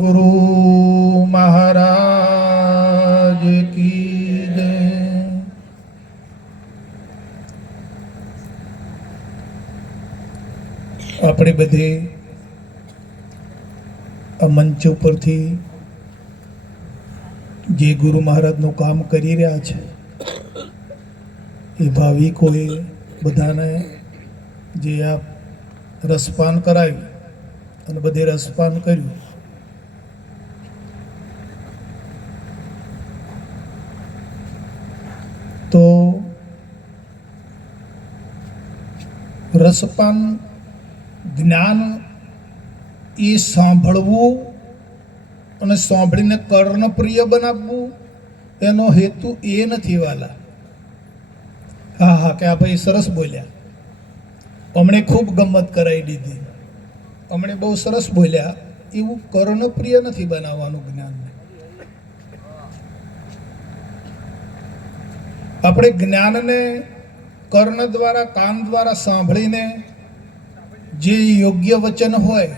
गुरु महाराज की जय। આપણે બધે આ મંચ ઉપરથી જે ગુરુ મહારાજનું કામ કરી રહ્યા છે એ ભાવિકોએ બધાને જે આ રસપાન કરાવ્યું અને બધે રસપાન કર્યું, તો રસપાન જ્ઞાન એ સાંભળવું અને સાંભળીને કર્ણપ્રિય બનાવવું એનો હેતુ એ નથી વાલા. હા હા કે આ ભાઈ સરસ બોલ્યા, હમણે ખૂબ ગમત કરાવી દીધી, હમણે બહુ સરસ બોલ્યા, એવું કર્ણપ્રિય નથી બનાવવાનું જ્ઞાનને. આપણે જ્ઞાનને કર્ણ દ્વારા કાન દ્વારા સાંભળીને જે યોગ્ય વચન હોય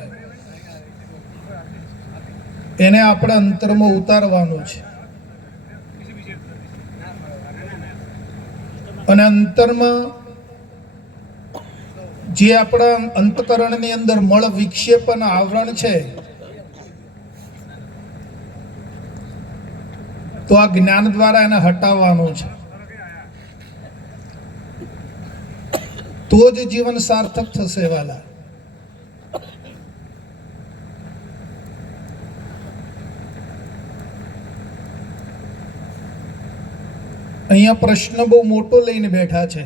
એને આપણે અંતરમાં ઉતારવાનું છે, અને અંતરમાં જે આપણા અંતકરણની અંદર મળ વિક્ષેપન આવરણ છે, તો આ જ્ઞાન દ્વારા એને હટાવવાનું છે, તો જ જીવન સાર્થક થશે વાલા. અહીંયા પ્રશ્ન બહુ મોટો લઈને બેઠા છે.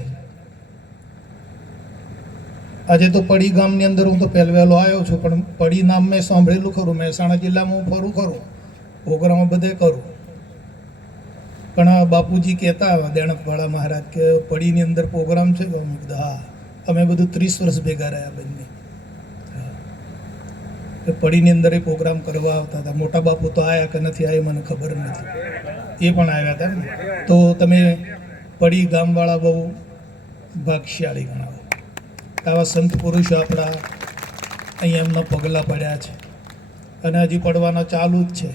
આજે તો પડી ગામની અંદર હું તો પહેલવેલો આવ્યો છું, પણ પડી નામ મેં સાંભળેલું ખરું. મહેસાણા જિલ્લામાં હું ફરું ખરું, પ્રોગ્રામ બધે કરું, પણ બાપુજી કહેતા દેણકવાળા મહારાજ કે પડીની અંદર પ્રોગ્રામ છે. મેં કીધું હા, અમે બધું 30 વર્ષ ભેગા રહ્યા બંને. પડીની અંદર એ પ્રોગ્રામ કરવા આવતા હતા. મોટા બાપુ તો આવ્યા કે નથી આવ્યા મને ખબર નથી, એ પણ આવ્યા હતા ને. તો તમે પડી ગામવાળા બહુ ભાગ્યશાળી ગણાવો. આવા સંત પુરુષો આપણા અહીંયા એમના પગલાં પડ્યા છે અને હજી પડવાના ચાલુ જ છે.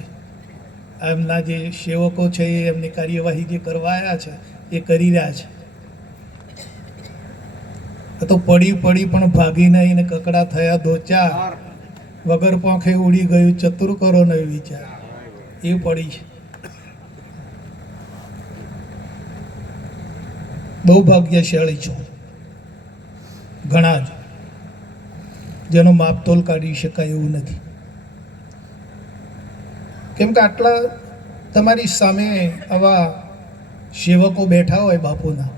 એમના જે સેવકો છે એ એમની કાર્યવાહી જે કરવા આવ્યા છે એ કરી રહ્યા છે. તો પડી પણ ભાગી નહીં ને કકડા થયા ધોચા, વગર પાંખે ઉડી ગયું ચતુર કરો ને વિચાર, એ પડી છે. બહુ ભાગ્યશાળી છો ઘણા જ, જેનો માપતોલ કાઢી શકાય એવું નથી. કેમ કે આટલા તમારી સામે આવા સેવકો બેઠા હોય બાપુના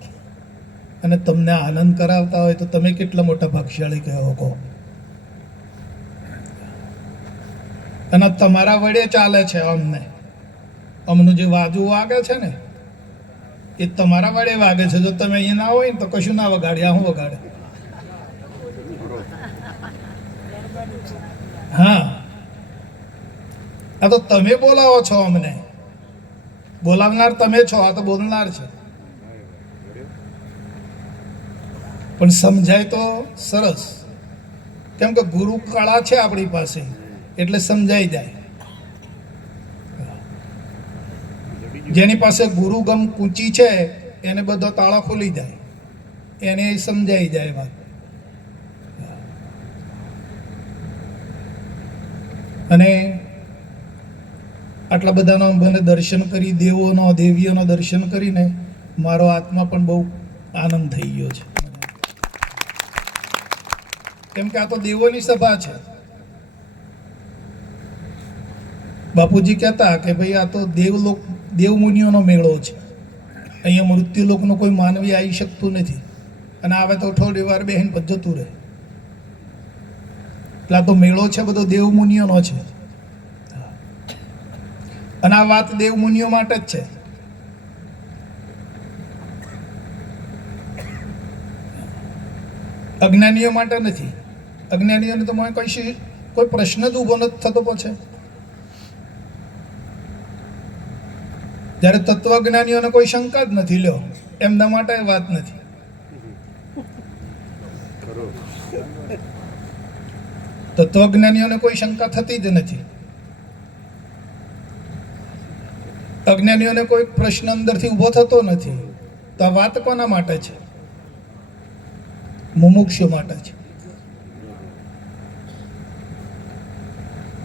અને તમને આનંદ કરાવતા હોય તો તમે કેટલા મોટા ભાગ્યશાળી કહેવો કહો. અને તમારા વડે ચાલે છે. અમનું જે વાજુ વાગે છે ને એ તમારા વડે વાગે છે. જો તમે અહીંયા ના હોય ને તો કશું ના વગાડે. આ હું વગાડે? હા, આ તો તમે બોલાવો છો અમને, બોલાવનાર તમે છો, આ તો બોલનાર છે. પણ સમજાય તો સરસ, કેમ કે ગુરુ કળા છે આપણી પાસે, એટલે સમજાઈ જાય. જેની પાસે ગુરુગમ કૂંચી છે એને બધો તાળા ખોલી જાય, એને સમજાઈ જાય વાત. અને આટલા બધાનો મને દર્શન કરી, દેવીઓનો દર્શન કરીને મારો આત્મા પણ બહુ આનંદ થઈ ગયો છે. કેમ કે આ તો દેવોની સભા છે. બાપુજી કહેતા કે ભાઈ આ તો દેવ મુનિઓનો મેળો છે. અહીંયા મૃત્યુલોકનો કોઈ માનવી આવી શકતું નથી, અને આવે તો થોડી વાર બેહીને પછી જતું રહે. એટલે આ તો મેળો છે બધો દેવ મુનિઓનો છે, અને આ વાત દેવ મુનિઓ માટે જ છે. અજ્ઞાનીઓ માટે નથી. અજ્ઞાનીઓને તો કોઈ પ્રશ્ન જ ઊભો નથી થતો. પછી જ્યારે તત્વજ્ઞાનીઓને કોઈ શંકા જ નથી, લ્યો એમના માટે વાત નથી. તત્વજ્ઞાનીઓને કોઈ શંકા થતી જ નથી. અજ્ઞાનીઓને કોઈ પ્રશ્ન અંદરથી ઊભો થતો નથી. તો આ વાત કોના માટે છે? મુમુક્ષુ માટે છે.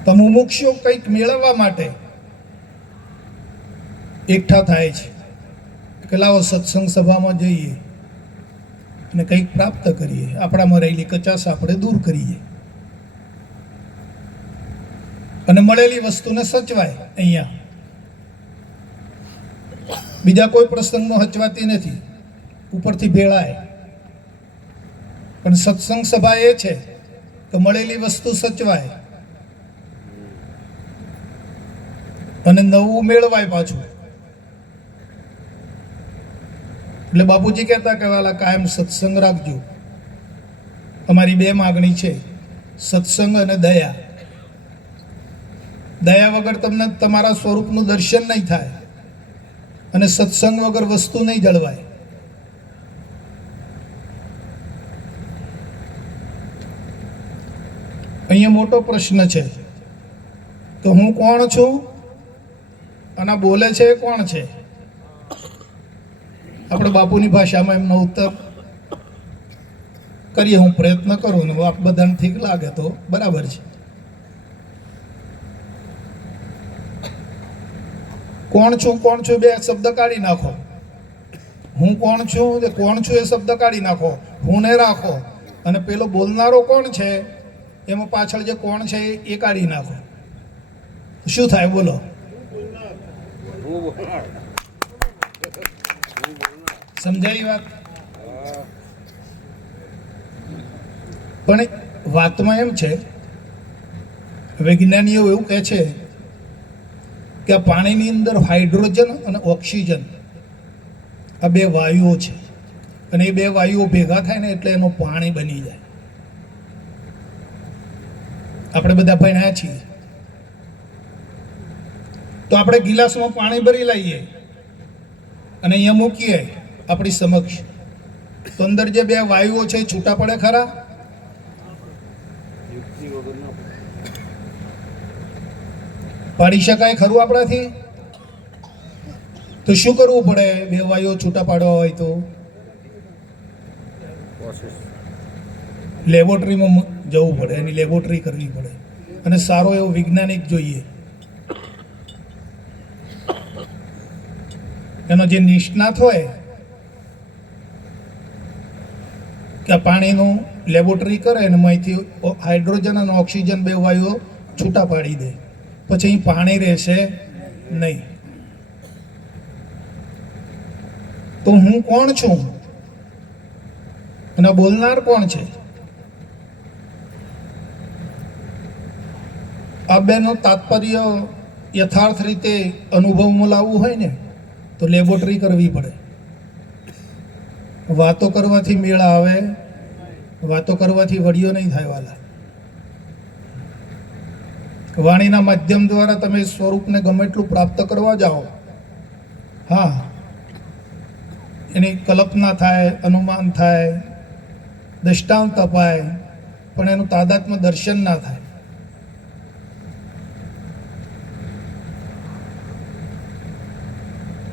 તો મુમુક્ષુ કંઈક મેળવવા માટે એકઠા થાય છે કે લાવો સત્સંગ સભામાં જઈએ અને કંઈક પ્રાપ્ત કરીએ, આપણામાં રહેલી કચાશ આપણે દૂર કરીએ અને મળેલી વસ્તુને સચવાય. અહીંયા બીજા કોઈ પ્રસંગમાં હચવાતી નથી, ઉપરથી ભેળાય. પણ સત્સંગ સભા એ છે કે મળેલી વસ્તુ સચવાય અને નવું મેળવાય પાછું. એટલે બાપુજી કહેતા કે વાલા કાયમ સત્સંગ રાખજો. અમારી બે માગણી છે, સત્સંગ અને દયા. દયા વગર તમને તમારા સ્વરૂપનું દર્શન નહીં થાય અને સત્સંગ વગર વસ્તુ નહીં જળવાય. અહીંયા મોટો પ્રશ્ન છે કે હું કોણ છું અને બોલે છે કોણ છે? આપણે બાપુની ભાષામાં એમનો ઉત્તર કરીએ. હું પ્રયત્ન કરું ને આપ બધાને ઠીક લાગે તો બરાબર છે. કોણ છું બે શબ્દ કાઢી નાખો. હું કોણ છું એ શબ્દ કાઢી નાખો, હું ને રાખો, અને પેલો બોલનારો કોણ છે એમાં પાછળ જે કોણ છે એ કાઢી નાખો. શું થાય બોલો? સમજાય વાત? પણ વાતમાં એમ છે, વૈજ્ઞાનિકો એવું કહે છે કે આ પાણીની અંદર હાઇડ્રોજન અને ઓક્સિજન આ બે વાયુઓ છે અને એ બે વાયુઓ ભેગા થાય ને એટલે એનું પાણી બની જાય. આપણે બધા ભણ્યા છીએ. તો આપણે ગિલાસમાં પાણી ભરી લઈએ અને અહીંયા મૂકીએ આપણી સમક્ષ, તો અંદર જે બે વાયુઓ છે છૂટા પડે ખરા? પાડી શકાય ખરું આપણાથી? તો શું કરવું પડે બે વાયુઓ છૂટા પાડવા હોય તો? લેબોરેટરીમાં જવું પડે, એની લેબોરેટરી કરવી પડે અને સારો એવો વૈજ્ઞાનિક જોઈએ, એનો જે નિષ્ણાત હોય કે પાણીનું લેબોરેટરી કરે અને અહીંથી હાઇડ્રોજન અને ઓક્સિજન બે વાયુઓ છૂટા પાડી દે, પછી અહીં પાણી રહેશે નહીં. તો હું કોણ છું અને બોલનાર કોણ છે? આ બેનો તાત્પર્ય યથાર્થ રીતે અનુભવમાં લાવવું હોય ને તો લેબોરેટરી કરવી પડે. વાતો કરવાથી મેળ આવે? વાતો કરવાથી વડિયો નહીં થાય વાલા. વાણીના માધ્યમ દ્વારા તમે સ્વરૂપને ગમે એટલું પ્રાપ્ત કરવા જાઓ, હા, એની કલ્પના થાય, અનુમાન થાય, દ્રષ્ટાંત અપાય, પણ એનું તાદાત્મ્ય દર્શન ના થાય.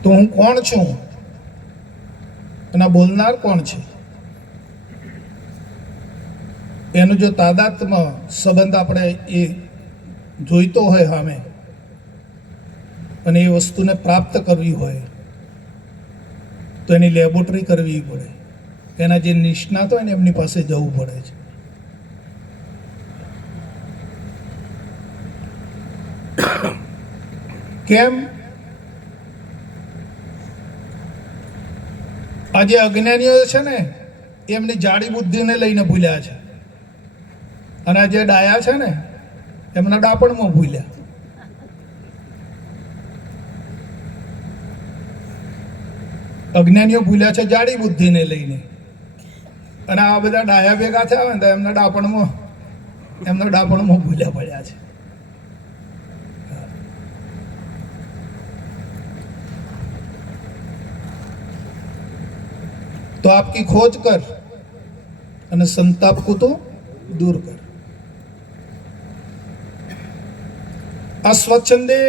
તો હું કોણ છું અને બોલનાર કોણ છે એનું જો તાદાત્મ્ય સંબંધ આપણે એ જોઈતો હોય સામે અને એ વસ્તુને પ્રાપ્ત કરવી હોય તો એની લેબોરેટરી કરવી પડે. એના જે નિષ્ણાત હોય ને એમની પાસે જવું પડે છે. કેમ? આજે અજ્ઞાનીઓ છે ને એમની જાડી બુદ્ધિને લઈને ભૂલ્યા છે અને આ જે ડાયા છે ને એમના ડાપણમાં ભૂલ્યા. અજ્ઞાનીઓ ભૂલ્યા છે જાડી બુદ્ધિને લઈને અને આ બધા ડાયા ભેગા થયા હોય ને તો એમના ડાપણમાં ભૂલ્યા પડ્યા છે. तो आपकी खोज कर અને संताप को तो दूर कर. આ સ્વચ્છંદે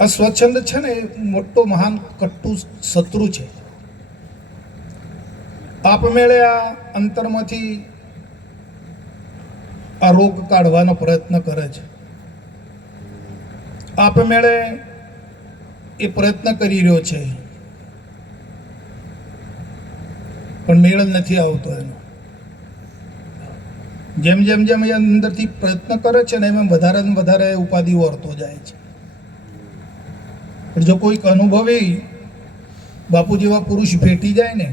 આ સ્વચ્છંદ છે ને એ મોટો મહાન કટ્ટુ શત્રુ છે. આપમેળે આ અંતરમાંથી આ રોગ કાઢવાનો પ્રયત્ન કરે છે. આપમેળે એ પ્રયત્ન કરી રહ્યો છે, પણ મેળ નથી આવતો એનો. જેમ જેમ જેમ એ અંદરથી પ્રયત્ન કરે છે ને એમ વધારે ને વધારે ઉપાધિ વર્તો જાય છે. પણ જો કોઈક અનુભવી બાપુ જેવા પુરુષ ભેટી જાય ને,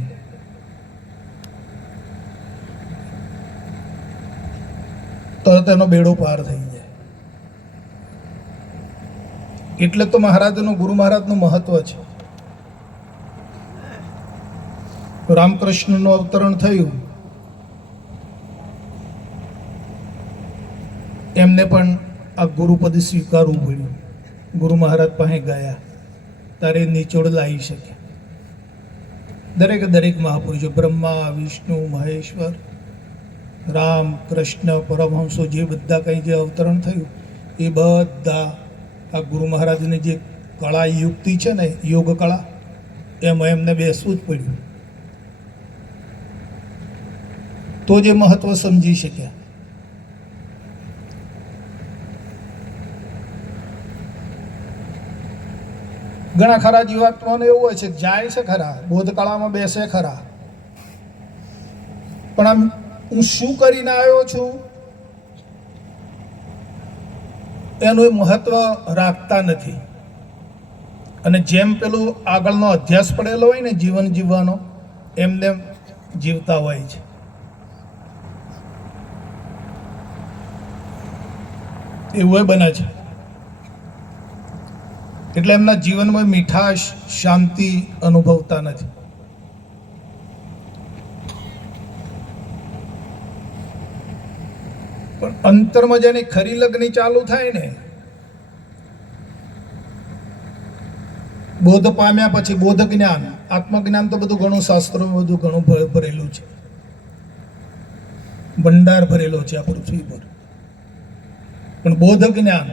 તરત એનો બેડો પાર થઈ જાય. એટલે તો મહારાજનું, ગુરુ મહારાજનું મહત્વ છે. રામકૃષ્ણનું અવતરણ થયું, એમને પણ આ ગુરુપદ સ્વીકારવું પડ્યું. ગુરુ મહારાજ પાસે ગયા તારે નિચોડ લાવી શકે. દરેક મહાપુરુષો, બ્રહ્મા, વિષ્ણુ, મહેશ્વર, રામ, કૃષ્ણ, પરમહંસો, જે બધા કંઈ જે અવતરણ થયું એ બધા આ ગુરુ મહારાજની જે કળા યુક્તિ છે ને, યોગ કળા, એમાં એમને બેસવું જ પડ્યું. તો જે મહત્વ સમજી શક્યા. ઘણા ખરા જીવાત્માને એવું હોય છે, જાય છે ખરા, બોધકળામાં બેસે ખરા, પણ આમ હું શું કરીને આવ્યો છું એનું મહત્વ રાખતા નથી. અને જેમ પેલું આગળનો અધ્યાસ પડેલો હોય ને જીવન જીવવાનો, એમને જીવતા હોય છે. એવું બને છે. એટલે એમના જીવનમાં મીઠાશ, શાંતિ અનુભવતા નથી. પણ અંતરમાં જેની ખરી લગ્ન ચાલુ થાય ને, બોધ પામ્યા પછી બોધ જ્ઞાન, આત્મજ્ઞાન તો બધું ઘણું શાસ્ત્રોમાં બધું ઘણું ભરેલું છે, ભંડાર ભરેલો છે આ પૃથ્વી પર. પણ બોધ જ્ઞાન,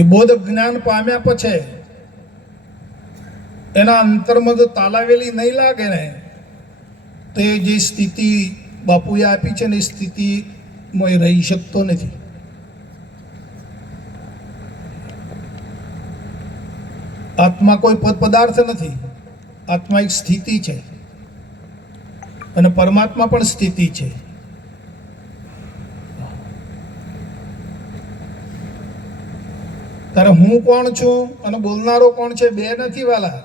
એ બોધ જ્ઞાન પામ્યા પછી એના અંતરમાં જો તાલાવેલી નહીં લાગે ને, તો એ જે સ્થિતિ બાપુએ આપી છે ને એ સ્થિતિમાં એ રહી શકતો નથી. આત્મા કોઈ પદાર્થ નથી, આત્મા એક સ્થિતિ છે, અને પરમાત્મા પણ સ્થિતિ છે. ત્યારે હું કોણ છું અને બોલનારો કોણ છે, બે નથી વાલા,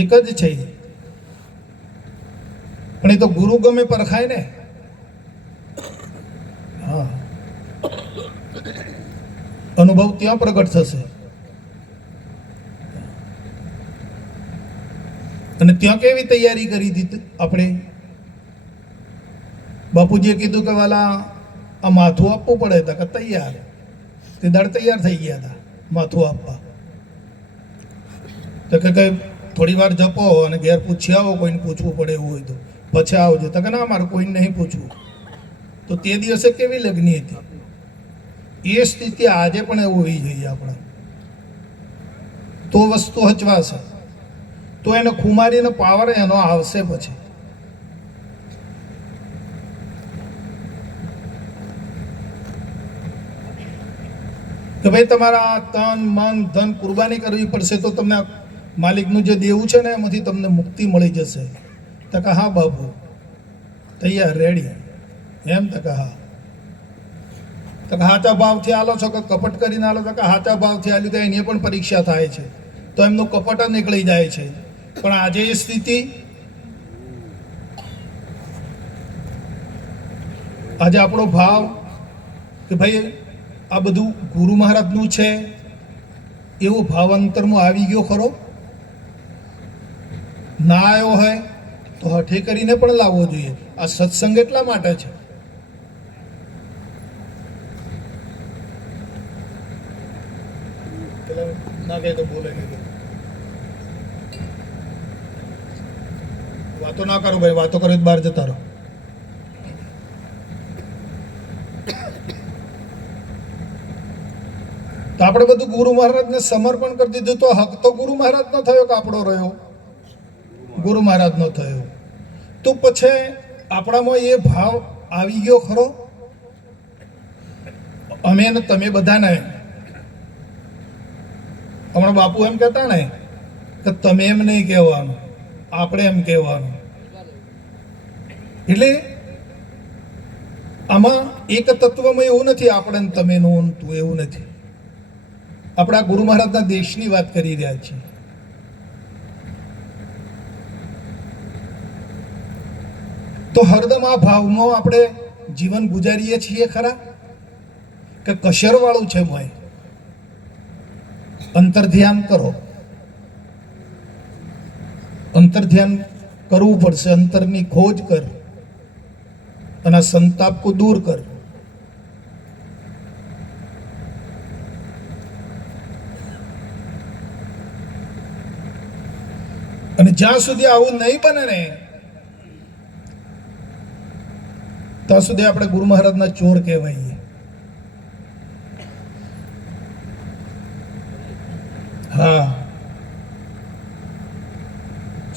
એક જ છે. પણ એ તો ગુરુ ગમે પરખાય ને. હા, અનુભવ ત્યાં પ્રગટ થશે. અને ત્યાં કેવી તૈયારી કરી હતી આપણે? બાપુજીએ કીધું કે વાલા આ માથું આપવું પડે, તો કે તૈયાર. તે દાડ તૈયાર થઈ ગયા હતા માથું આપવા. તો કે થોડી વાર જપો અને ઘેર પૂછી આવો, કોઈને પૂછવું પડે એવું હોય તો પછી આવજો. તો કે ના, મારે કોઈને નહીં પૂછવું. તો તે દિવસે કેવી લગ્ની હતી? એ સ્થિતિ આજે પણ એવું હોવી જોઈએ આપણે. તો વસ્તુ હચવાશે, તો એને ખુમારીનો પાવર એનો આવશે. પછી કે ભાઈ તમારા તન, મન, ધન કુરબાની કરવી પડશે, તો તમને માલિકનું જે દેવું છે ને એમાંથી તમને મુક્તિ મળી જશે. તો કે હા બાપુ, તૈયાર, રેડી. એમ તો કે હા. તો કે હાચા ભાવથી આલો છો કે કપટ કરીને આલો? તો કે હાચા ભાવથી આલ્યું તો એની પણ પરીક્ષા થાય છે, તો એમનું કપટ જ નીકળી જાય છે. પણ આજે એ સ્થિતિ, આજે આપણો ભાવ કે ભાઈ આ બધું ગુરુ મહારાજનું છે, એવો ભાવ અંતરમાં આવી ગયો ખરો? ના આવ્યો હોય તો હઠે કરીને પણ લાવવો જોઈએ. આ સત્સંગ એટલા માટે છે. ના કહે તો બોલે નહીં. વાતો ના કરો ભાઈ, વાતો કરે બહાર જતા રહો. તો આપણે બધું ગુરુ મહારાજને સમર્પણ કરી દીધું, તો હક તો ગુરુ મહારાજનો થયો કે આપણો રહ્યો? ગુરુ મહારાજનો થયો. તો પછી આપણામાં એ ભાવ આવી ગયો ખરો? અમે ને તમે બધાને હમણાં બાપુ એમ કહેતા ને કે તમે એમ નહીં કહેવાનું, આપણે એમ કહેવાનું. એટલે આમાં એક તત્વમાં એવું નથી આપણે ને તમે નું તું, એવું નથી. આપણે આ ગુરુ મહારાજના દેશની વાત કરી રહ્યા છીએ. તો હરદમ આ ભાવમાં આપણે જીવન ગુજારીએ છીએ ખરા કે કશર વાળું છે? ભાઈ અંતર ધ્યાન કરો, અંતર ધ્યાન કરવું પડશે. અંતરની ખોજ કર અને સંતાપ કો દૂર કર. અને જ્યાં સુધી આવું નહીં બને ને ત્યાં સુધી આપણે ગુરુ મહારાજના ચોર કહેવાઈએ. હા,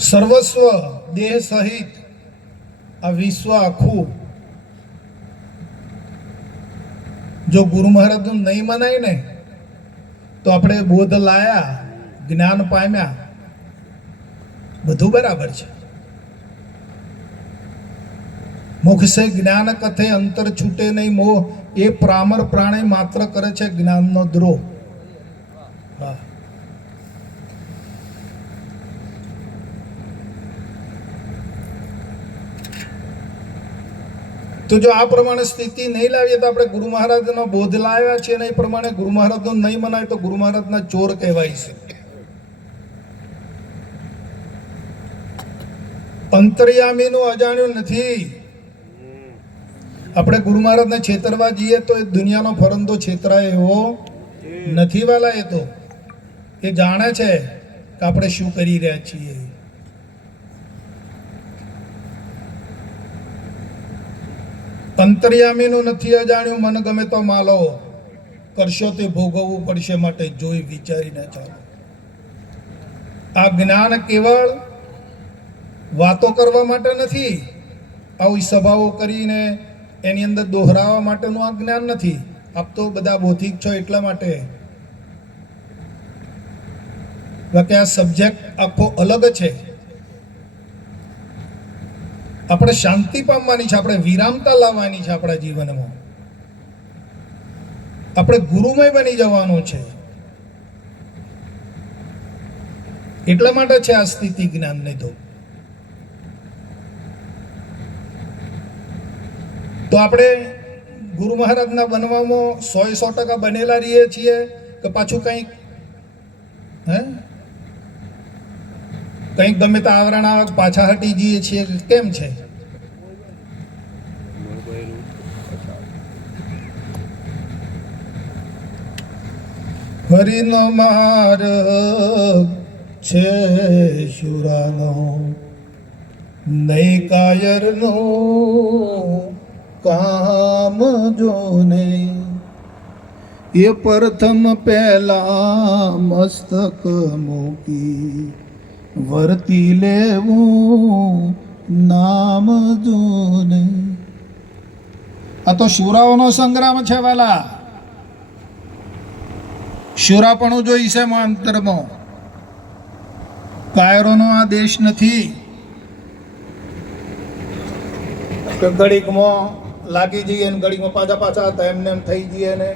સર્વસ્વ દેહ સહિત આ વિશ્વ આખું જો ગુરુ મહારાજનું નહીં મનાય ને તો આપણે બોધ લાયા, જ્ઞાન પામ્યા, બધું બરાબર છે. મુખ સે જ્ઞાન કથે અંતર છૂટે નહીં મોહ, એ પ્રામર પ્રાણે માત્ર કરે છે જ્ઞાનનો દ્રોહ. હા, તો જો આ પ્રમાણે સ્થિતિ નહીં લાવીએ તો આપણે ગુરુ મહારાજનો બોધ લાવ્યા છે ને એ પ્રમાણે ગુરુ મહારાજનો નહીં મનાય તો ગુરુ મહારાજના ચોર કહેવાય છે. અંતર્યામીનું અજાણ્યું નથી. આપણે ગુરુ મહારાજને છેતરવા જઈએ તો એ દુનિયાનો ફરંદો છેતરાય એવો નથી વાલા. એ તો એ જાણે છે કે આપણે શું કરી રહ્યા છીએ. અંતર્યામીનું નથી અજાણ્યું, મન ગમે તો માલો, કરશો તે ભોગવવું પડશે, માટે જોઈ વિચારીને ચાલો. આ જ્ઞાન કેવળ વાતો કરવા માટે નથી, આવી સભાઓ કરીને એની અંદર દોહરાવવા માટેનું આ જ્ઞાન નથી. આપ તો બધા બૌદ્ધિક છો એટલા માટે. બાકી આ સબ્જેક્ટ આખો અલગ છે. આપણે શાંતિ પામવાની છે, આપણે વિરામતા લાવવાની છે આપણા જીવનમાં. આપણે ગુરુમય બની જવાનું છે. એટલા માટે છે આ સ્થિતિ જ્ઞાન નહીં. તો આપણે ગુરુ મહારાજના બનવામાં 100% બનેલા રહીએ છીએ કે પાછું કંઈક કંઈક ગમે તે આવરણ આવે પાછા હટી જઈએ છીએ, કેમ છે? હરિનો માર્ગ છે શુરાનો, નહીં કાયરનો કામ જોને. એ પ્રથમ પહેલા મસ્તક મૂકી વર્તી લેવું નામ જોને. આ તો શુરાઓનો સંગ્રામ છે વાલા. શુરાપણું જોઈશે અંતરમાં. કાયરોનો આ દેશ નથી કે ઘડીકમાં લાગી જઈએ ને ઘડીકમાં પાછા પાછા હતા એમને એમ થઈ જઈએ ને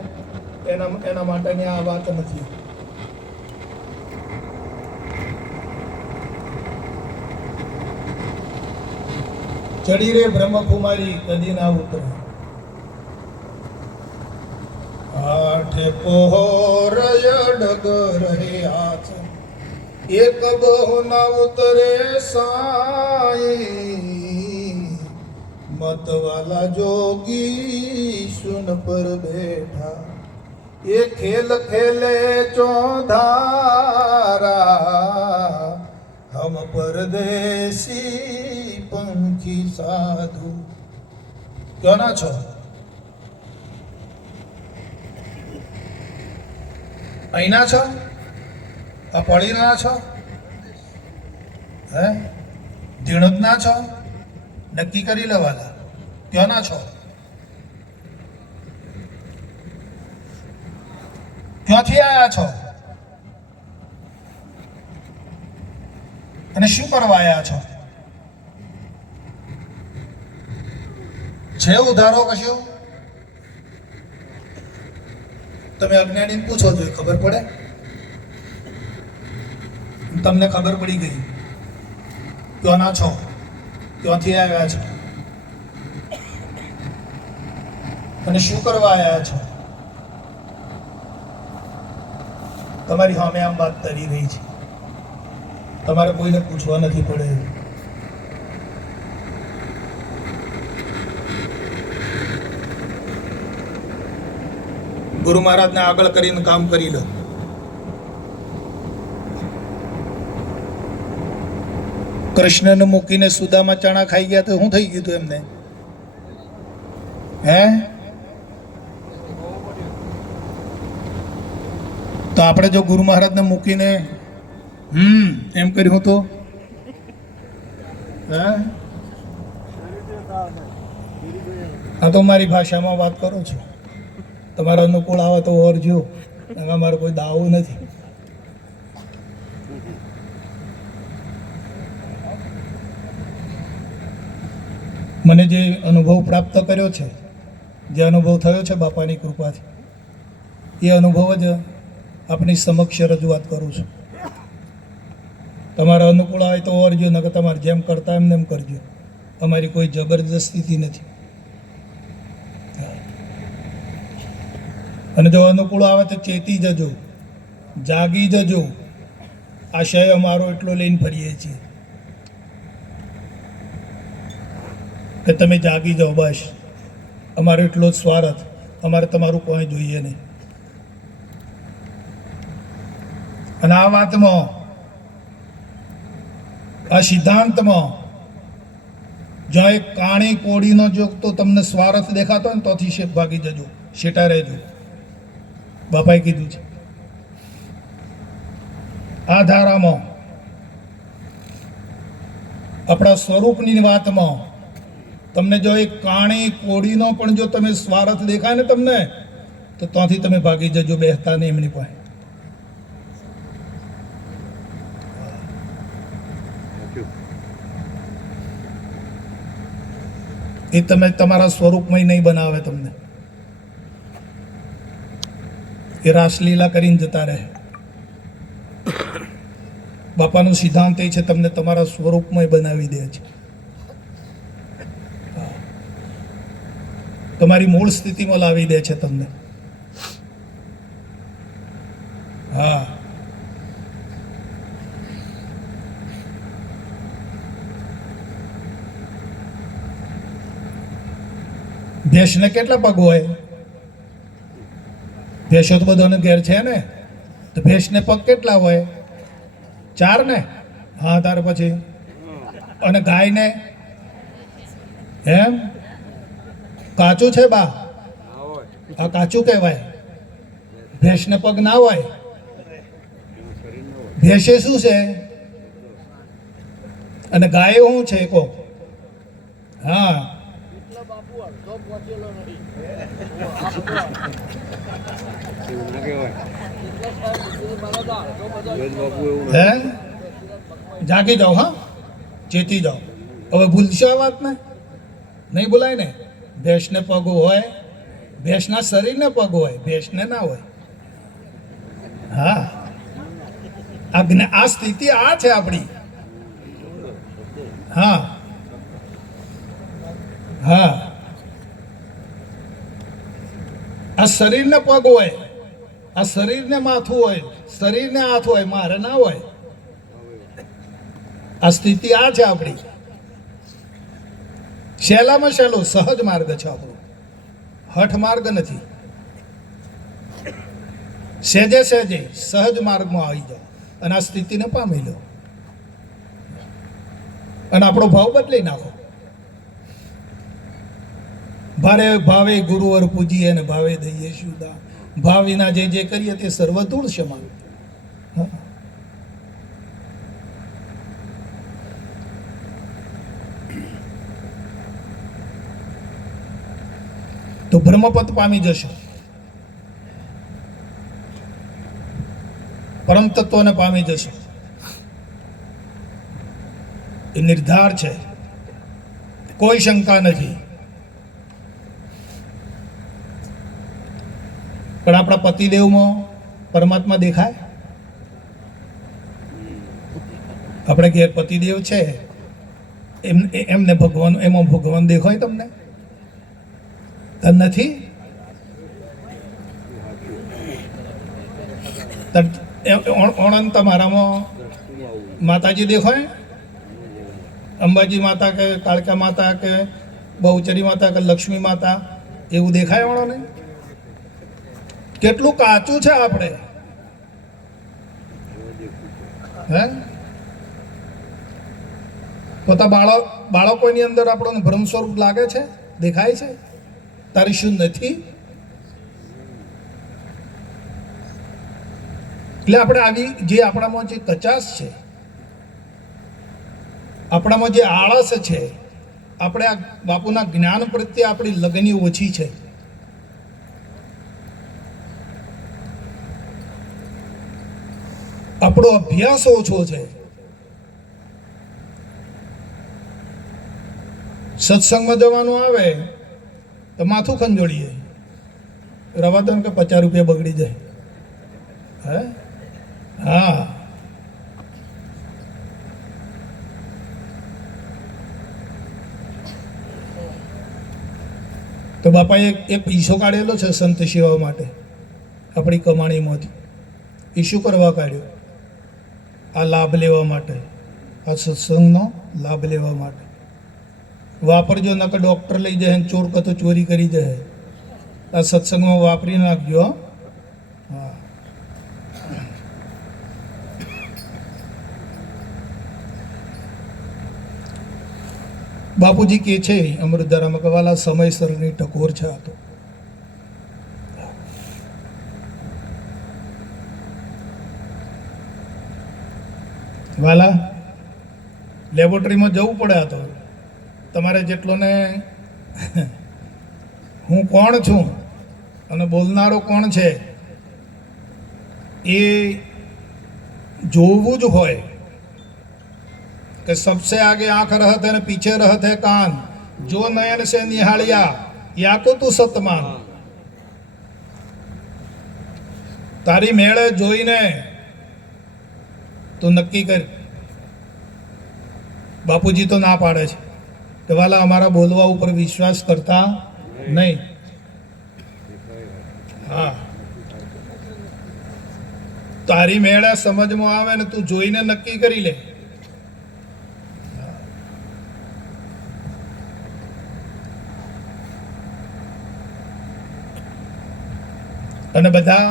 એના માટેની આ વાત નથી. ચડી રે બ્રહ્મકુમારી કદી ના ઉતરે. આઠે પહોર ડગર હે હાથ, એક બહુ ના ઉતરે સાઈ. मतवाला जोगी सुन पर बैठा, ये खेल खेले चौधारा. हम परदेसी पंखी साधु. क्यों ना छो? અહીંના છો? આ પળીના છો? હે ધીણોદના છો? નક્કી કરી લેવાના ક્યાંના છો? ક્યાંથી આવ્યા છો અને શું કરવા આવ્યા છો? છે ઉધારો કશું? તમે અજ્ઞાનીને પૂછો તો ખબર પડે. તમને ખબર પડી ગઈ ક્યાંના છો, ક્યાંથી આવ્યા છો અને શું કરવા આવ્યા છો. તમારી સામે આમ વાત તરી રહી છે, તમારે કોઈને પૂછવા નથી પડે. ગુરુ મહારાજને આગળ કરીને કામ કરી લો. કૃષ્ણને મૂકીને સુદામા ચણા ખાઈ ગયા તો શું થઈ ગયું હતું એમને? હે તો આપણે જો ગુરુ મહારાજને મૂકીને એમ કર્યું તો હે આ તો મારી ભાષામાં વાત કરું છું. તમારા અનુકૂળ આવે તો ઓરજો, અમારો કોઈ દાવો નથી. મને જે અનુભવ પ્રાપ્ત કર્યો છે, જે અનુભવ થયો છે બાપાની કૃપાથી, એ અનુભવ જ આપની સમક્ષ રજૂઆત કરું છું. તમારા અનુકૂળ આવે તો ઓરજો, નકર તમારે જેમ કરતા એમને એમ કરજો. અમારી કોઈ જબરદસ્તીથી નથી. અને જો અનુકૂળ આવે તો ચેતી જજો, જાગી જજો. આશય અમારો એટલો લઈને ફરીએ છીએ કે તમે જાગી જાઓ. બસ અમારો એટલો જ સ્વાર્થ. અમારે તમારું કોઈ જોઈએ નહીં. અને આ વાતમાં, આ સિદ્ધાંતમાં જ્યાં એક કાણી કોડીનો જો તો તમને સ્વાર્થ દેખાતો હોય ને તોથી ભાગી જજો, શેટા રહેજો. બાપાએ કીધું છે આ ધારામાં, આપણા સ્વરૂપની વાતમાં તમને જો એક કાણી કોડીનો પણ જો તમે સ્વાર્થ દેખાય ને તમને, તો ત્યાંથી તમે ભાગી જજો. બેસતા નહીં એમની પાસે. એ તમે તમારા સ્વરૂપમાં નહીં બનાવે તમને. એ રાસલીલા કરીને જતા રહે. બાપાનો સિદ્ધાંત એ છે તમને તમારા સ્વરૂપમાં બનાવી દે છે. તમારી મૂળ સ્થિતિમાં લાવી દે છે તમને. હા, ભેંસને કેટલા પગ હોય? ભેંસો તો બધાને ઘેર છે ને, તો ભેંસને પગ કેટલા હોય? 4 ને? હા, તાર પછી અને ગાયને એમ કાચું છે બા? આ કાચું કહેવાય. ભેંસને પગ ના હોય. ભેંસે શું છે અને ગાય શું છે કહો? હા, હે જાગી જાઓ. હા, ચેતી જાઓ. હવે ભૂલશો આ વાત ને? નહીં ભૂલાય ને. ભેંસને પગ હોય, ભેંસના શરીરને પગ હોય, ભેંસને ના હોય. હા, આ સ્થિતિ આ છે આપણી. હા હા, આ શરીરને પગ હોય, આ શરીરને માથું હોય, શરીરને હાથ હોય, મારે ના હોય. આ સ્થિતિ આ છે આપણી. સહેલામાં સહેલો સહજ માર્ગ છે આપણો, હઠ માર્ગ નથી. સહેજે સહેજે સહજ માર્ગમાં આવી જાઓ અને આ સ્થિતિને પામી લો અને આપણો ભાવ બદલી નાખો. ભારે ભાવે ગુરુવર પૂજીએ ને ભાવે દઈએ સુદાન. ભાવ વિના જે કરીએ તે સર્વ ધૂળ સમાન. હા. તો બ્રહ્મપદ પામી જશો, પરમ તત્વને પામી જશો, એ નિર્ધાર છે, કોઈ શંકા નથી. પણ આપણા પતિદેવમાં પરમાત્મા દેખાય? આપણે ઘેર પતિદેવ છે, એમને ભગવાન, એમાં ભગવાન દેખાય તમને? નથી. ઓણંદ તમારામાં માતાજી દેખાય? અંબાજી માતા કે કાળકા માતા કે બહુચરી માતા કે લક્ષ્મી માતા એવું દેખાય ઓણોને? કેટલું કાચું છે આપણે, હે? પોતા બાળકોની અંદર આપણને ભ્રમ સ્વરૂપ લાગે છે, દેખાય છે? તારી શું નથી? એટલે આપણે આવી જે આપણામાં જે કચાશ છે, આપણામાં જે આળસ છે, આપણે આ બાપુના જ્ઞાન પ્રત્યે આપણી લગની ઓછી છે. આપણો અભ્યાસ ઓછો છે. સત્સંગમાં જવાનું આવે તો માથું ખંજોળીએ, રવા દો કે 50 રૂપિયા બગડી જાય. હે? હા. તો બાપાએ એક પૈસો કાઢેલો છે સંત સેવા માટે, આપણી કમાણીમાંથી. એ શું કરવા કાઢ્યો? આ લાભ લેવા માટે, આ સત્સંગનો લાભ લેવા માટે. વાપરજો, નકર ડૉક્ટર લઈ જાય, ચોર કતો ચોરી કરી જાય. આ સત્સંગમાં વાપરી નાખજો. હા. બાપુજી કે છે અમૃતધારામાં કે વાલા સમયસરની ટકોર છે આ તો. વાલા લેબોરેટરીમાં જવું પડે આ તો. તમારે જેટલોને હું કોણ છું અને બોલનારો કોણ છે એ જોવું જ હોય કે सबसे आगे आंख रहत है पीछे रहत है कान, जो नयन से निहालिया या को तू सतमान. તારી મેળે જોઈને તું નક્કી કર. બાપુજી તો ના પાડે છે કે વાલા અમારા બોલવા ઉપર વિશ્વાસ કરતા નહીં. હા, તારી મેળે સમજમાં આવે ને તું જોઈને નક્કી કરી લે. અને બધા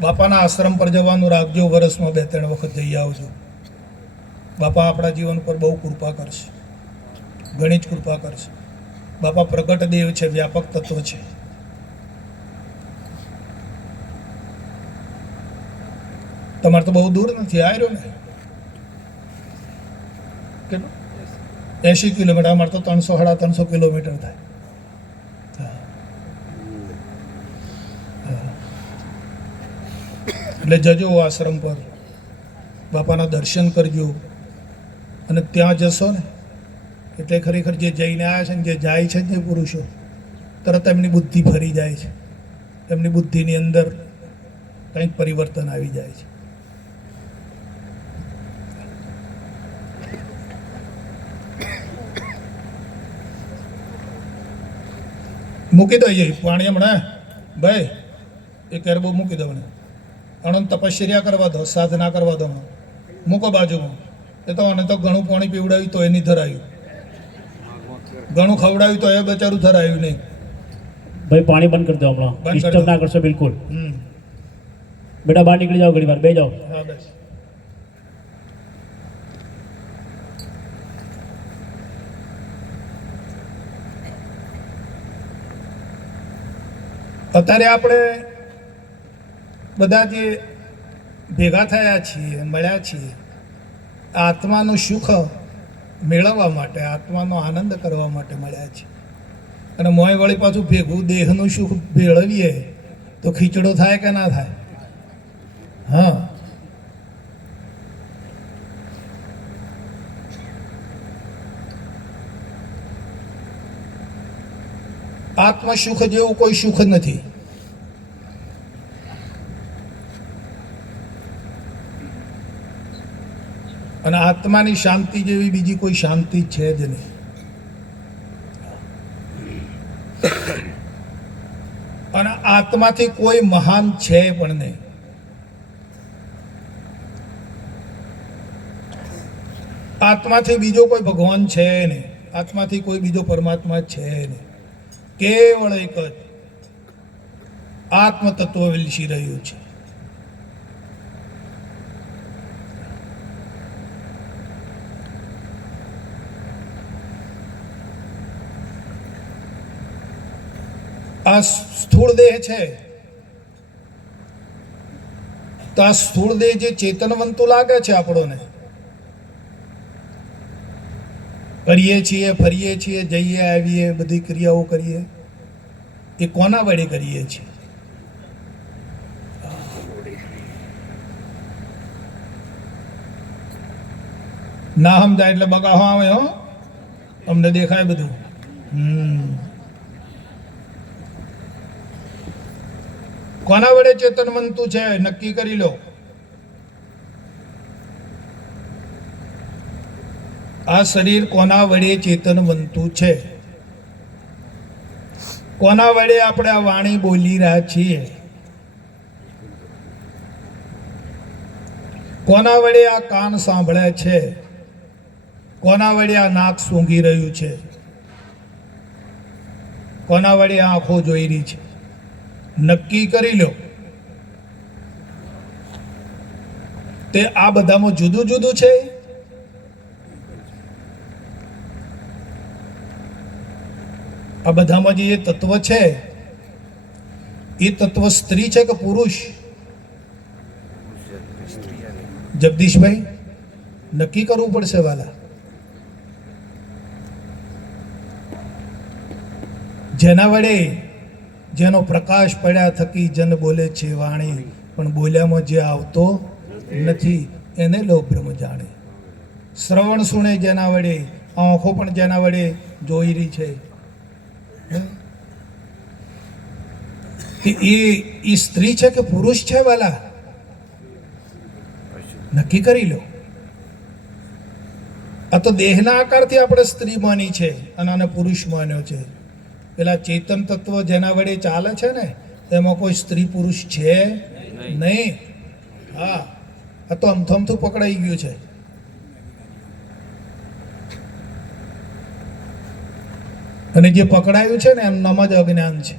બાપાના આશ્રમ પર જવાનું રાખજો. વર્ષમાં 2-3 વખત જઈ આવજો. બાપા આપણા જીવન પર બહુ કૃપા કરશે, ઘણી જ કૃપા કરશે. બાપા પ્રગટ દેવ છે, વ્યાપક તત્વ છે. તમારે તો બહુ દૂર નથી, આવ્યો ને કેટલું 80 કિલોમીટર, અમારે તો 300-350 કિલોમીટર થાય. એટલે જજો આશ્રમ પર, બાપાના દર્શન કરજો. અને ત્યાં જશો ને એટલે ખરેખર જે જઈને આવ્યા છે ને જે જાય છે ને પુરુષો, તરત એમની બુદ્ધિ ફરી જાય છે, એમની બુદ્ધિની અંદર કંઈક પરિવર્તન આવી જાય છે. મૂકી દો પાણી હમણાં ભાઈ, એ કેરબો મૂકી દો મને. અણંત તપશ્ચર્યા કરવા દો, સાધના કરવા દો, મૂકો બાજુમાં. એ તો અને તો ઘણું પાણી પીવડાવ્યું તો એ નહીં ધરાયું, ઘણું ખવડાવ્યું તો એ બચારું ધરાયું નહીં. ભાઈ પાણી બંધ કરી દો હમણાં, ડિસ્ટર્બ ના કરશો બિલકુલ. બેટા બહાર નીકળી જાઓ, ઘણી વાર બે જાઓ. હા બસ. અત્યારે આપણે બધા જે ભેગા થયા છીએ, મળ્યા છીએ, આત્માનું સુખ મેળવવા માટે, આત્માનો આનંદ કરવા માટે મળ્યા છીએ. અને મોય વળી પાછું ભેગું દેહનું સુખ મેળવીએ તો ખીચડો થાય કે ના થાય? હા. આત્મ સુખ જેવું કોઈ સુખ નથી. અને આત્માની શાંતિ જેવી બીજી કોઈ શાંતિ છે જ નહીં. અને આત્માથી કોઈ મહાન છે પણ નહીં. આત્માથી બીજો કોઈ ભગવાન છે નહીં. આત્માથી કોઈ બીજો પરમાત્મા છે નહીં. કેવળ એક જ આત્મ તત્વ વિલસી રહ્યું છે. આ સ્થૂળ દેહ છે તો આ સ્થૂળ દેહ જે ચેતનવંતુ લાગે છે આપણને, કરીએ છીએ, ફરીએ છીએ, જઈએ આવીએ, બધી ક્રિયાઓ કરીએ, એ કોના વડે કરીએ છીએ? ના સમજાય એટલે બગાહો આવે. હો, અમને દેખાય બધું. કોના વડે ચેતનવંતુ છે નક્કી કરી લો. આ શરીર કોના વડે ચેતનવંતુ છે? કોના વડે આપણે આ વાણી બોલી રહ્યા છીએ? કોના વડે આ કાન સાંભળે છે? કોના વડે આ નાક સૂંઘી રહ્યું છે? કોના વડે આ આંખો જોઈ રહી છે? નક્કી કરી લો. તે આ બધામાં જુદું જુદું છે. આ બધામાં જે તત્વ છે એ તત્વ સ્ત્રી છે કે પુરુષ? જગદીશભાઈ નક્કી કરવું પડશે વાલા. જેના વડે, જેનો પ્રકાશ પડ્યા થકી જન બોલે છે વાણી, પણ બોલ્યામાં જે આવતો નથી એને લો બ્રહ્મ જાણે. શ્રવણ સુણે જેના વડે, આંખો પણ જેના વડે જોઈ રહી છે, એ સ્ત્રી છે કે પુરુષ છે વાલા? નક્કી કરી લો. આ તો દેહના આકારથી આપણે સ્ત્રી માની છે અને આને પુરુષ માન્યો છે. પેલા ચેતન તત્વ જેના વડે ચાલે છે ને, એમાં કોઈ સ્ત્રી પુરુષ છે નહીં. હા, આ તો અમથમથું પકડાઈ ગયું છે. અને જે પકડાયું છે ને એમનામાં જ અજ્ઞાન છે.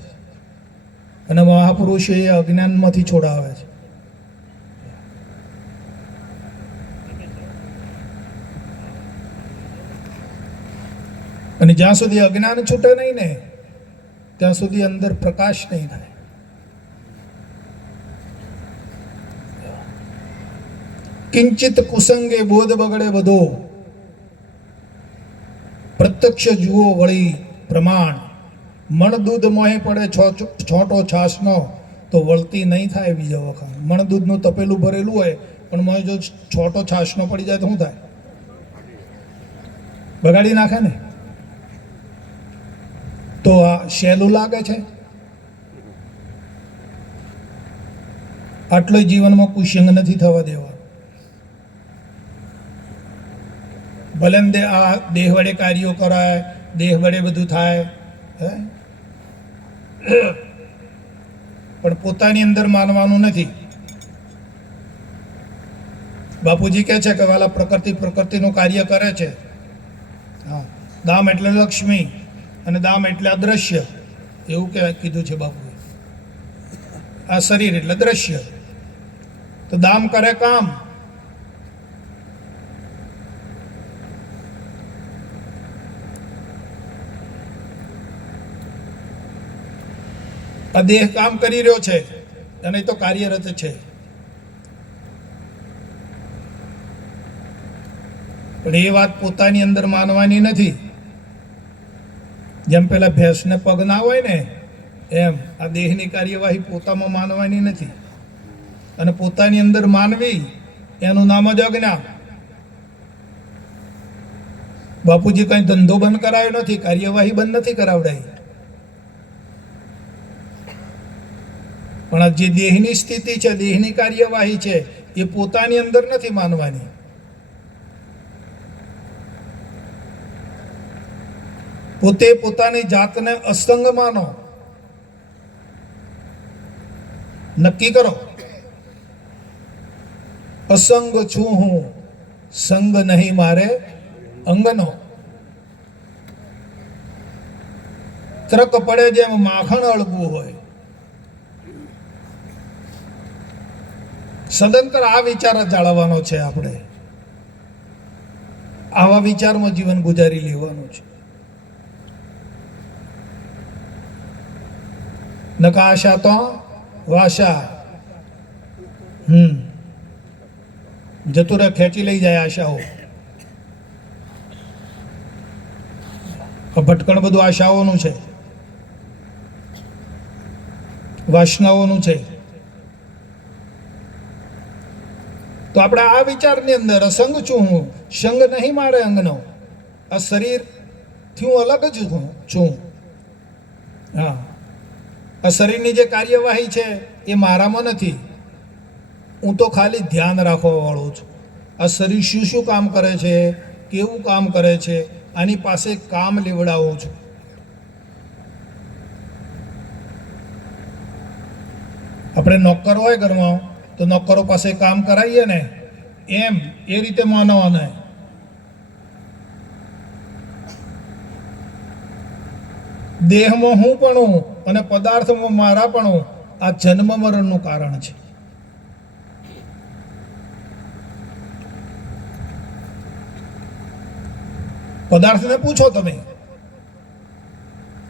અને મહાપુરુષો એ અજ્ઞાનમાંથી છોડાવે છે. અને જ્યાં સુધી અજ્ઞાન છૂટે નહીં ને ત્યાં સુધી અંદર પ્રકાશ નહીં થાય. કિંચિત કુસંગે બોધ બગડે બધો, પ્રત્યક્ષ જુઓ વળી પ્રમાણ. મણ દૂધ મોહે પડે છોટો છાસનો, તો વળતી નહીં થાય બીજા વખત. મણ દૂધનું તપેલું ભરેલું હોય પણ મોહે જો છોટો છાસનો પડી જાય તો શું થાય? બગાડી નાખે ને. તો આ સહેલું લાગે છે? આટલો જીવનમાં કુશંગ નથી થવા દેવા. ભલે આ દેહ વડે કાર્યો કરાય, દેહ વડે બધું થાય, પણ પોતાની અંદર માનવાનું નથી. બાપુજી કહે છે કે વાલા પ્રકૃતિનું કાર્ય કરે છે. હા, દામ એટલે લક્ષ્મી અને દામ એટલે અદ્રશ્ય, એવું કીધું છે બાપુએ. આ શરીર એટલે દ્રશ્ય. તો દામ કરે કામ. આ દેહ કામ કરી રહ્યો છે અને એ તો કાર્યરત છે, પણ એ વાત પોતાની અંદર માનવાની નથી. જેમ પેલા ભેંસને પગ ના હોય ને એમ આ દેહની કાર્યવાહી પોતામાં માનવાની નથી, અને પોતાની અંદર માનવી એનું નામ જ અજ્ઞાન. બાપુજી કઈ ધંધો બંધ કરાયો નથી, કાર્યવાહી બંધ નથી કરાવડાઈ, પણ આ જે દેહની સ્થિતિ છે, દેહની કાર્યવાહી છે, એ પોતાની અંદર નથી માનવાની. પોતે પોતાની જાતને અસંગ માનો, નક્કી કરો અસંગ છું હું, સંગ નહીં મારે અંગનો. ત્રક પડે જેમ માખણ અળગવું હોય. સદંતર આ વિચાર જાળવવાનો છે. આપણે આવા વિચારમાં જીવન ગુજારી લેવાનું છે. નકાશા તો વાશા જતું રહે, ખેંચી લઈ જાય આશાઓ. ભટકણ બધું આશાઓનું છે, વાસનાઓનું છે. તો આપણે આ વિચારની અંદર અસંગ છું હું, સંગ નહીં મારે અંગનો. આ શરીરથી હું અલગ જ છું. હા, આ શરીરની જે કાર્યવાહી છે એ મારામાં નથી. હું તો ખાલી ધ્યાન રાખવા વાળો છું. આ શરીર શું શું કામ કરે છે, કેવું કામ કરે છે, આની પાસે કામ લેવડાવું છું. આપણે નોકર હોય ઘરમાં તો નોકરો પાસે કામ કરાવીએ ને, એમ એ રીતે માનવાના. દેહમાં હું પણ અને પદાર્થમાં મારા પણ, આ જન્મ મરણનું કારણ છે. પદાર્થને પૂછો તમે,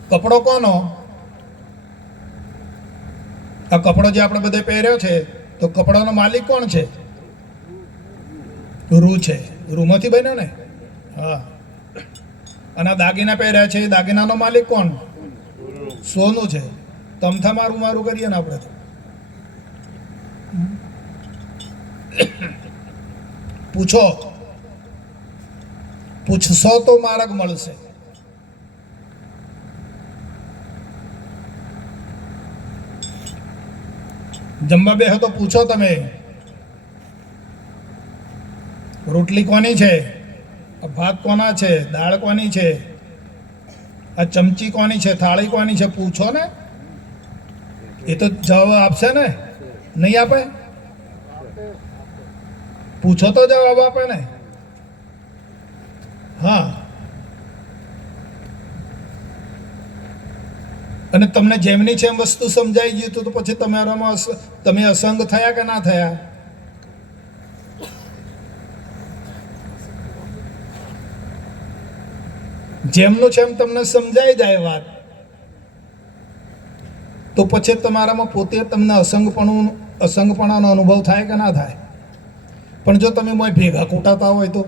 કપડો કોનો? આ કપડો જે આપણે બધે પહેર્યો છે, તો કપડાનો માલિક કોણ છે? રૂ છે. રૂમાંથી બન્યો ને. હા, અને આ દાગીના પહેર્યા છે, દાગીનાનો માલિક કોણ? સોનું છે. તમથા મારું મારું કરીએ ને આપણે. પૂછો, પૂછશો તો માર્ગ મળશે. જમવા બેહો તો પૂછો તમે, રોટલી કોની છે, ભાત કોના છે, દાળ કોની છે, આ ચમચી કોની છે, થાળી કોની છે? પૂછો ને. એ તો જવાબ આપશે ને? નહીં આપે? પૂછો તો જવાબ આપે ને. હા, અને તમને જેમની છે એમ વસ્તુ સમજાઈ ગયું તો પછી તમારામાં તમે અસંગ થયા કે ના થયા? જેમનું છે એમ તમને સમજાઈ જાય વાત, તો પછી તમારામાં પોતે તમને અસંગપણાનો અનુભવ થાય કે ના થાય? પણ જો તમે મોય ભેગા કૂટાતા હોય તો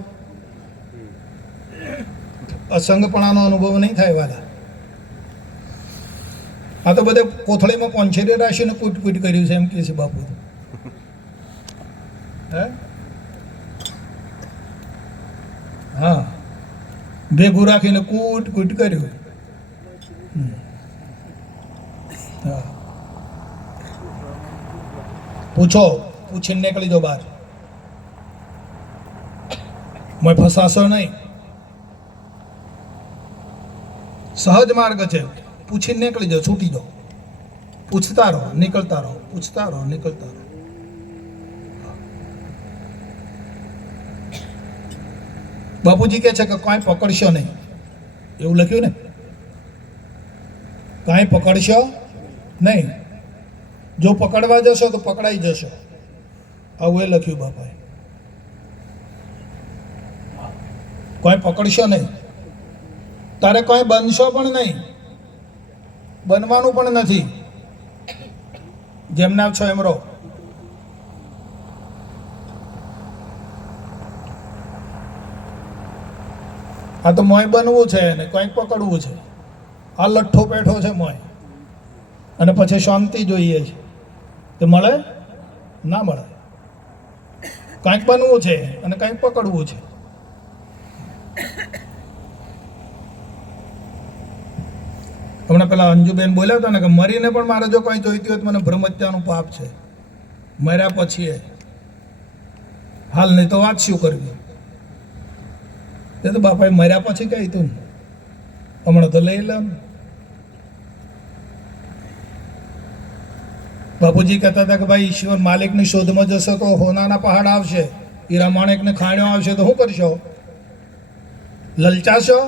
અસંગપણાનો અનુભવ નહીં થાય વાલા. આ તો બધે કોથળીમાં પોંછેરી રાશિને કૂટ કૂટ કર્યું છે એમ કે છે બાપુ. હે? હા, ભેગું રાખીને કૂટ કૂટ કર્યું. હા, પૂછો, પૂછીને નીકળી જાઓ બહાર. મેં ફસાશો નહીં. સહજ માર્ગ છે. પૂછીને નીકળી જાઓ, છૂટી જાઓ. પૂછતા રહો, નીકળતા રહો, પૂછતા રહો, નીકળતા રહો. બાપુજી કહે છે કે કાંઈ પકડશો નહીં, એવું લખ્યું ને. કાંઈ પકડશો નહીં. જો પકડવા જશો તો પકડાઈ જશો, આવું એ લખ્યું બાપાએ. કોઈ પકડશો નહીં. તારે કોઈ બનશો પણ નહીં, બનવાનું પણ નથી. જેમના છો એમ રહો. આ તો મોય બનવું છે ને કંઈક પકડવું છે. આ લઠ્ઠો પેઠો છે મોય, અને પછી શાંતિ જોઈએ છે. તે મળે ના મળે. કંઈક બનવું છે અને કંઈક પકડવું છે. હમણાં પેલા અંજુબેન બોલ્યા હતા ને કે મરીને પણ મારે જો કંઈ જોઈતું હોય તો મને બ્રહ્મત્યાનું પાપ છે. મર્યા પછી હાલ નહીં તો વાત શું કરવી. એ તો બાપાએ મર્યા પછી કહી તું, હમણાં તો લઈ લે. બાપુજી કહેતા હતા કે ભાઈ ઈશ્વર માલિકની શોધમાં જશો તો હોનાના પહાડ આવશે, હીરા માણેકને ખાણ્યો આવશે તો શું કરશો? લલચાશો?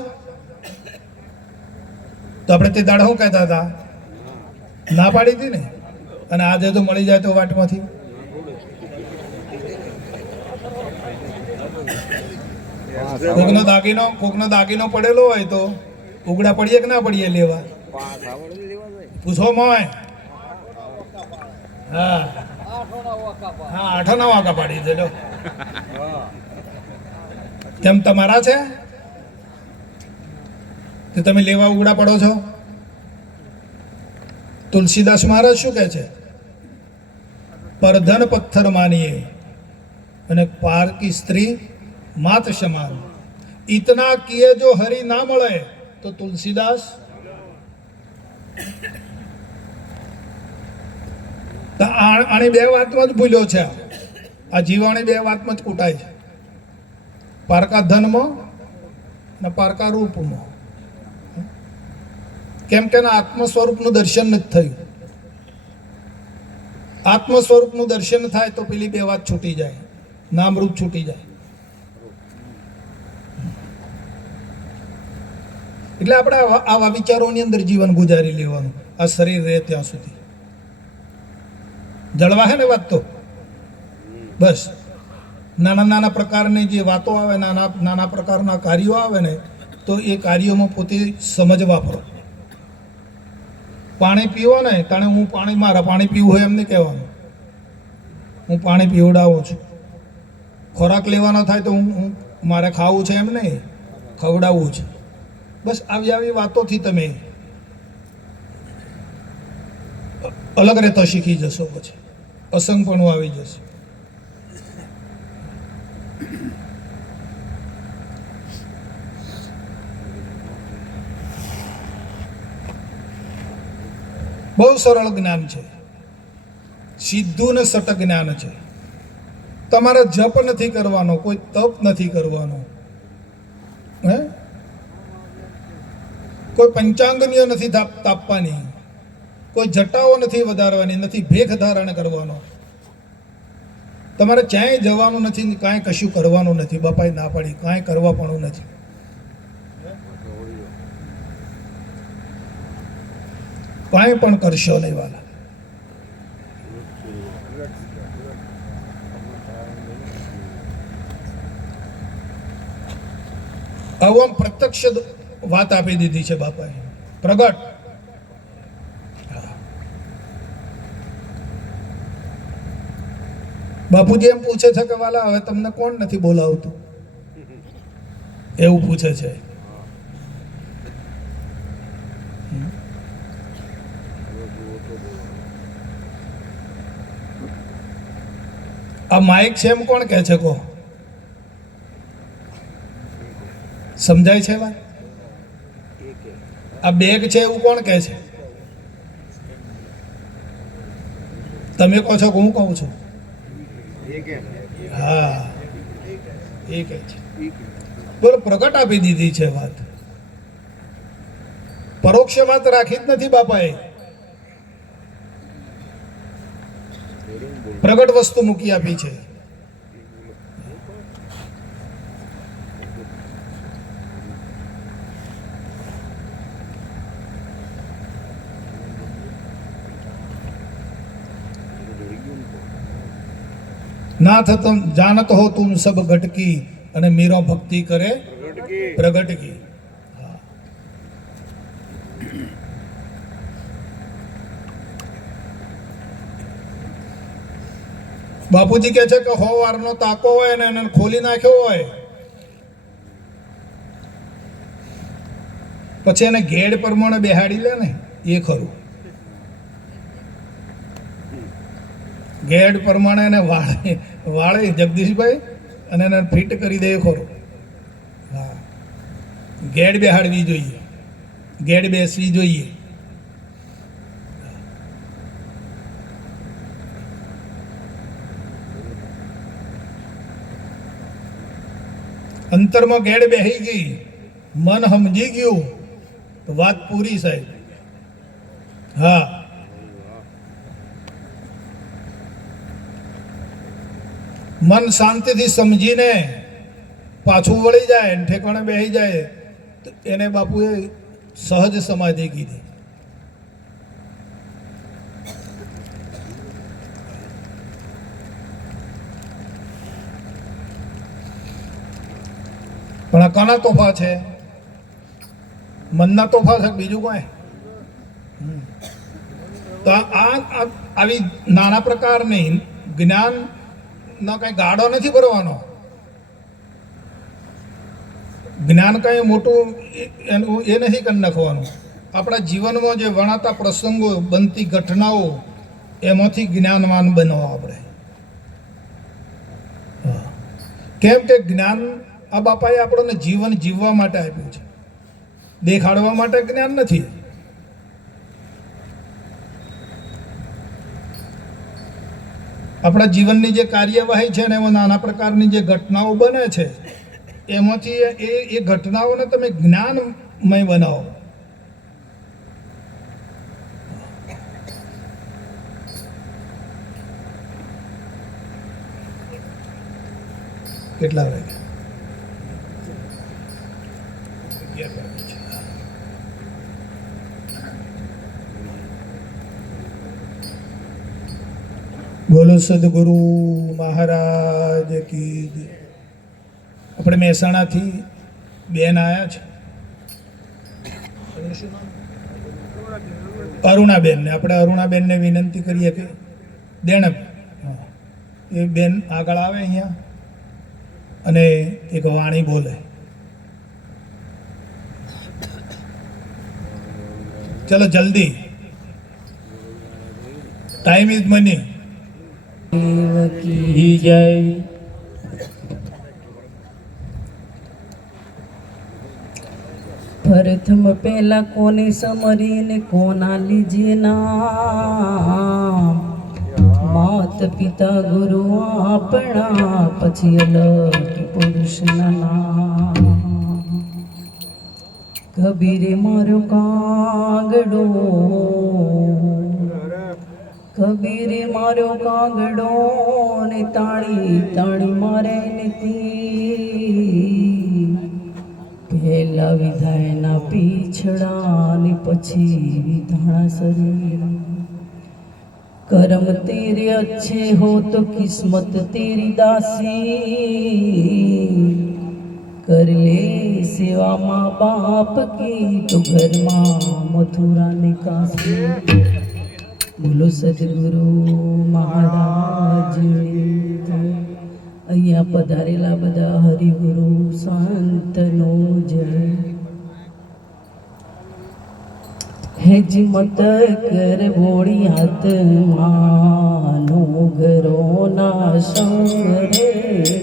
તો આપણે તે દાડા શું કહેતા હતા? ના પાડી હતી ને. અને આજે તો મળી જાય તો વાટમાંથી. કોકનો દાગીનો પડેલો હોય તો ઉગડા પડીએ કે ના પડીએ લેવા? પૂછો મોય. હા હા, 8 વાંકા પાડી દેલો. કેમ તમારા છે તો તમે લેવા ઉગડા પડો છો? તુલસીદાસ મહારાજ શું કહે છે? પરધન પથ્થર માનીએ અને પાર કી સ્ત્રી માત સમાન. ઇતના કિએ જો હરી ના મળે તો તુલસીદાસ. આની બે વાતમાં જ ભૂલ્યો છે. આ જીવાણી બે વાતમાં જ કૂટાય છે. પારકા ધનમાં અને પારકા રૂપમાં. કેમ કે આત્મ સ્વરૂપનું દર્શન નથી થયું. આત્મ સ્વરૂપનું દર્શન થાય તો પેલી બે વાત છૂટી જાય, નામરૂપ છૂટી જાય. એટલે આપણે આવા વિચારોની અંદર જીવન ગુજારી લેવાનું, આ શરીર રહે ત્યાં સુધી. જળવા હે ને વાત તો બસ. નાના નાના પ્રકારની જે વાતો આવે, નાના નાના પ્રકારના કાર્યો આવે ને, તો એ કાર્યોમાં પોતે સમજ વાપરો. પાણી પીવો ને તાણે હું પાણી, મારા પાણી પીવું હોય એમ નહીં કહેવાનું. હું પાણી પીવડાવું છું. ખોરાક લેવાનો થાય તો હું મારે ખાવું છે એમ નહીં, ખવડાવવું છે. બસ આવી આવી વાતોથી તમે અલગ રહેતા શીખી જશો. પછી અસંગપણું આવી જશે. બહુ સરળ જ્ઞાન છે, સીધું ને સટક જ્ઞાન છે. તમારે જપ નથી કરવાનો, કોઈ તપ નથી કરવાનો, હે કોઈ પંચાંગનીઓ નથી તાપવાની, કોઈ જટાઓ નથી વધારવાની, નથી ભેખ ધારણ કરવાનો. તમારે ક્યાંય જવાનું નથી, કાંઈ કશું કરવાનું નથી. બાપાએ ના પાડી, કાંઈ કરવા પણ નથી. કાંઈ પણ કરશો નહીં વાલા. આમ પ્રત્યક્ષ વાત આપી દીધી છે બાપાએ, પ્રગટ. બાપુજી એમ પૂછે છે કે વાલા હવે તમને કોણ નથી બોલાવતું? એવું પૂછે છે. આ માઇક છે એમ કોણ કહે છે? કો સમજાય છે વાત? આ બેગ છે એવું કોણ કહે છે? તમે કહો છો કે હું કહું છું? હા, એ કહે છે. બોલો, પ્રગટ આપી દીધી છે વાત. પરોક્ષ વાત રાખી જ નથી બાપાએ. પ્રગટ વસ્તુ મૂકી આપી છે. नाथ तुम जानत हो तुम सब घट की, અને મીરો ભક્તિ કરે પ્રગટ કી. બાપુજી કહે છે કે 100 વારનો તાકો હોય ને એને ખોલી નાખ્યો હોય પછી એને ઘેડ પ્રમાણે બેહાડી લે ને એ ખરું. ઘેડ પ્રમાણે એને વાળે જગદીશભાઈ અને એને ફિટ કરી દે એ ખરું. હા, ઘેડ બેહાડવી જોઈએ, ઘેડ બેસવી જોઈએ. અંતરમાં ઘેડ બેહી ગઈ, મન સમજી ગયું તો વાત પૂરી સાહેબ. હા, મન શાંતિથી સમજીને પાછું વળી જાય ને ઠેકાણે બેસી જાય તો એને બાપુએ સહજ સમાધિ કીધી. પણ આ કોના તોફા છે? મનના તોફા છે, બીજું કોઈ? તો આવી નાના પ્રકારની જ્ઞાનનો કઈ ગાળો નથી ભરવાનો. જ્ઞાન કઈ મોટું એ નથી કરી નાખવાનું. આપણા જીવનમાં જે વણાતા પ્રસંગો, બનતી ઘટનાઓ, એમાંથી જ્ઞાનવાન બનવા આપણે. કેમ કે જ્ઞાન આ બાપાએ આપણને જીવન જીવવા માટે આપ્યું છે, દેખાડવા માટે જ્ઞાન નથી. આપણા જીવનની જે કાર્યવાહી છે ને એમાં નાના પ્રકારની જે ઘટનાઓ બને છે એમાંથી એ ઘટનાઓને તમે જ્ઞાનમય બનાવો. કેટલા વાગ્યા? બોલો સદગુરુ મહારાજ કી જય. આપણે મહેસાણાથી બેન આવ્યા છે, અરુણાબેનને. આપણે અરુણાબેનને વિનંતી કરીએ કે દેણક એ બેન આગળ આવે અહીંયા અને એક વાણી બોલે. ચલો જલ્દી, ટાઈમ ઇઝ મની. જય. પ્રથમ પહેલા કોને સમરીને કોના લીજે નામ, માત પિતા ગુરુ આપણા, પછી અલગ પુરુષના નામ. કબીરે મારો કાગડો, કબીરે મારો કાગડો ને તાળી તાળી મારે નથી. પહેલા વિધાયના પીછડા ને પછી વિધાણા શરીર. कर्म तेरे अच्छे हो तो किस्मत तेरी दासी, कर ले सेवा माँ बाप की तो घर माँ मथुरा ने काशी. बोलो सदगुरु મહારાજ. અહીંયા પધારેલા બધા હરિગુરુ સંતનો જય. હેજી મત કર બોળી હાથ માનો ઘરો ના સંગ રે.